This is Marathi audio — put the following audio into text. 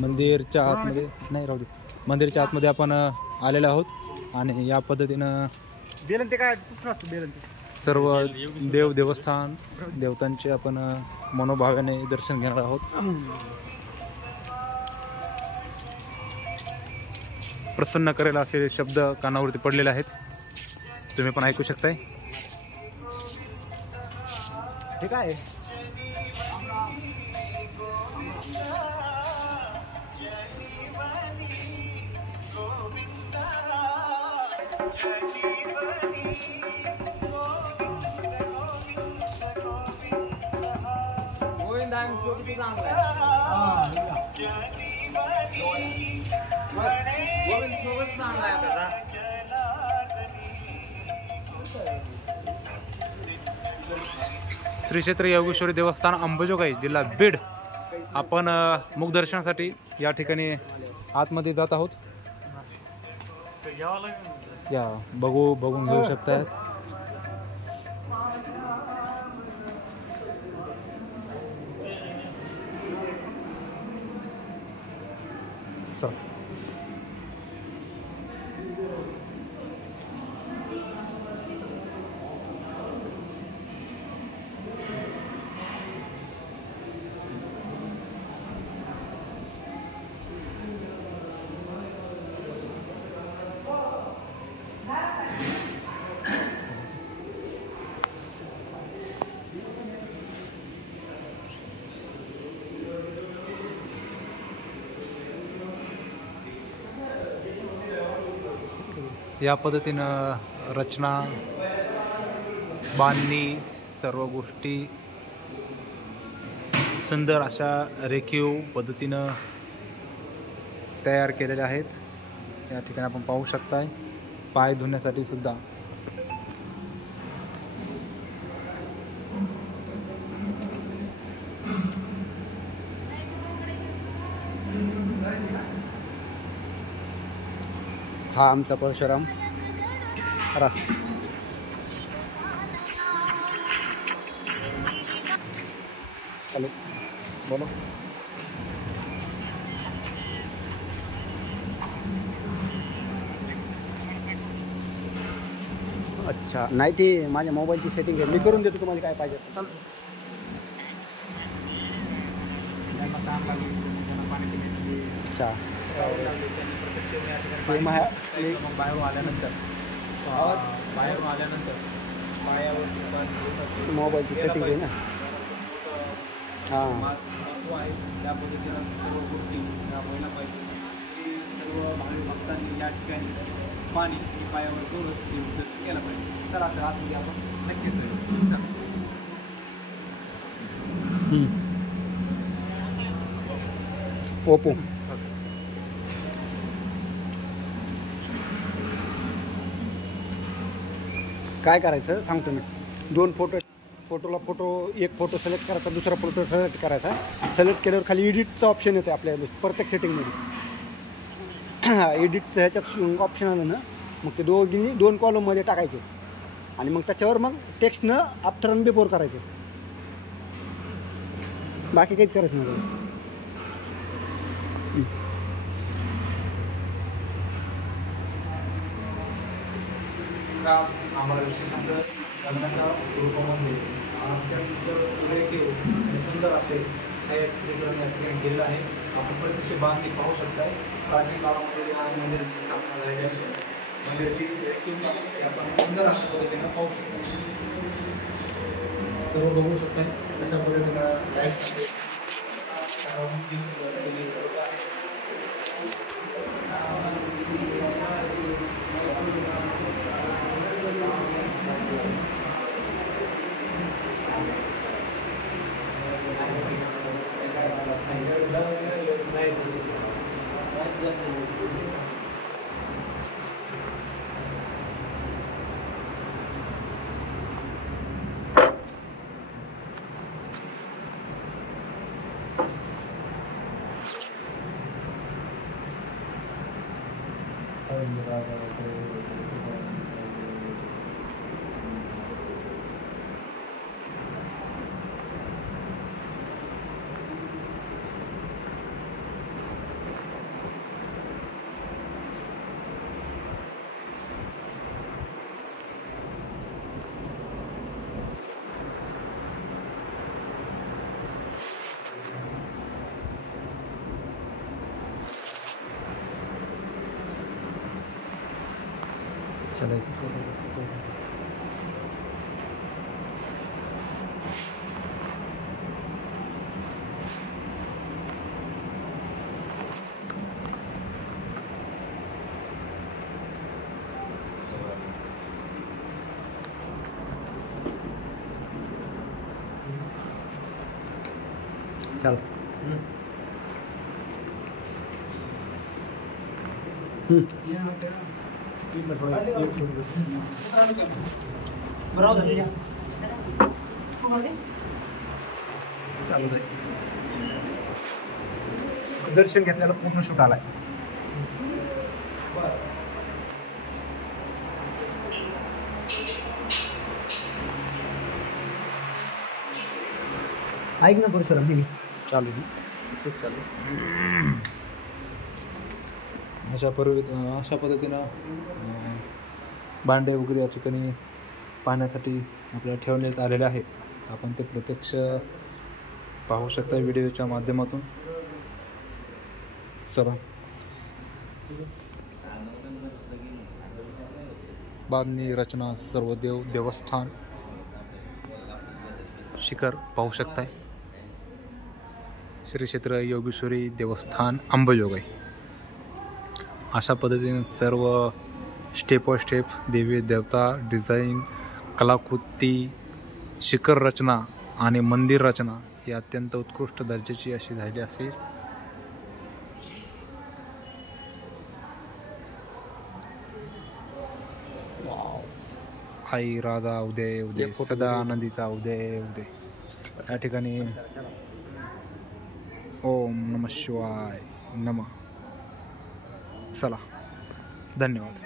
मंदिरच्या आतमध्ये नाही राहू दे, मंदिरच्या आतमध्ये आपण आलेलो आहोत आणि या पद्धतीनं सर्व देवस्थान देवतांचे आपण मनोभावाने दर्शन घेणार आहोत. प्रसन्न करेल असे शब्द कानावरती पडलेले आहेत, तुम्ही पण ऐकू शकताय. ठीक आहे. श्री क्षेत्र योगेश्वरी देवस्थान अंबाजोगाई जिल्हा बीड. आपण मुखदर्शनासाठी या ठिकाणी आतमध्ये जात आहोत. या बघून घेऊ शकताय. या पद्धतीनं रचना बांधणी सर्व गोष्टी सुंदर अशा रेखीव पद्धतीनं तयार केलेल्या आहेत. या ठिकाणी आपण पाहू शकताय पाय धुण्यासाठी सुद्धा हा आमचा परशुराम रस्ता. हॅलो बोलो. अच्छा नाही ती माझ्या मोबाईलची सेटिंग आहे, मी करून देतो तुम्हाला काय पाहिजे. अच्छा ते बाहेरून आल्यानंतर मोबाईलची सेटिंग आहे ना. हां त्या पद्धतीनं सर्व गोष्टी व्हायला पाहिजे. सर्व भाविक भक्तांनी या ठिकाणी पाणी पायावर जोरच केलं पाहिजे. चला तर आतमध्ये आपण नक्कीच ओपो काय करायचं सांगतो मी. दोन एक फोटो सिलेक्ट करायचा, दुसरा फोटो सिलेक्ट करायचा. सिलेक्ट केल्यावर खाली एडिटचं ऑप्शन येते आपल्या प्रत्येक सेटिंगमध्ये. एडिटचं ह्याच्यात ऑप्शन आलं ना, मग ते दोन कॉलममध्ये टाकायचे आणि मग त्याच्यावर मग टेक्स्टनं आफ्टर आणि बिफोर करायचं. बाकी काहीच करायचं नाही. आम्हाला विशेष लग्नाच्या रूपामध्ये सुंदर असे चित्रीकरण या ठिकाणी केलेलं आहे. आपण प्रत्यक्ष बांधणी पाहू शकताय. प्राचीन काळामध्ये मंदिराची स्थापना झालेली आहे. मंदिराची आपण सुंदर अशा पद्धतीनं पाहू शकतो. सर्व बघू शकताय कशा पद्धतीनं लाईट चल दर्शन घेतल्याला पूर्ण शूट आलाय. ऐक ना परशुराम मी चालू अशा पद्धतीनं भांडे वगैरे या ठिकाणी पाहण्यासाठी आपल्याला ठेवण्यात आलेले आहेत. आपण ते प्रत्यक्ष पाहू शकता व्हिडिओच्या माध्यमातून. चला बांधणी रचना सर्व देवस्थान शिखर पाहू शकताय. श्री क्षेत्र योगेश्वरी देवस्थान अंबाजोगाई. अशा पद्धतीने सर्व स्टेप बाय स्टेप देवी देवता डिझाईन कलाकृती शिखर रचना आणि मंदिर रचना ही अत्यंत उत्कृष्ट दर्जाची अशी झालेली असेल. आई राधा उदय उदय सदा आनंदीचा उदय उदय. या ठिकाणी ओम नमः शिवाय नमः. चला धन्यवाद.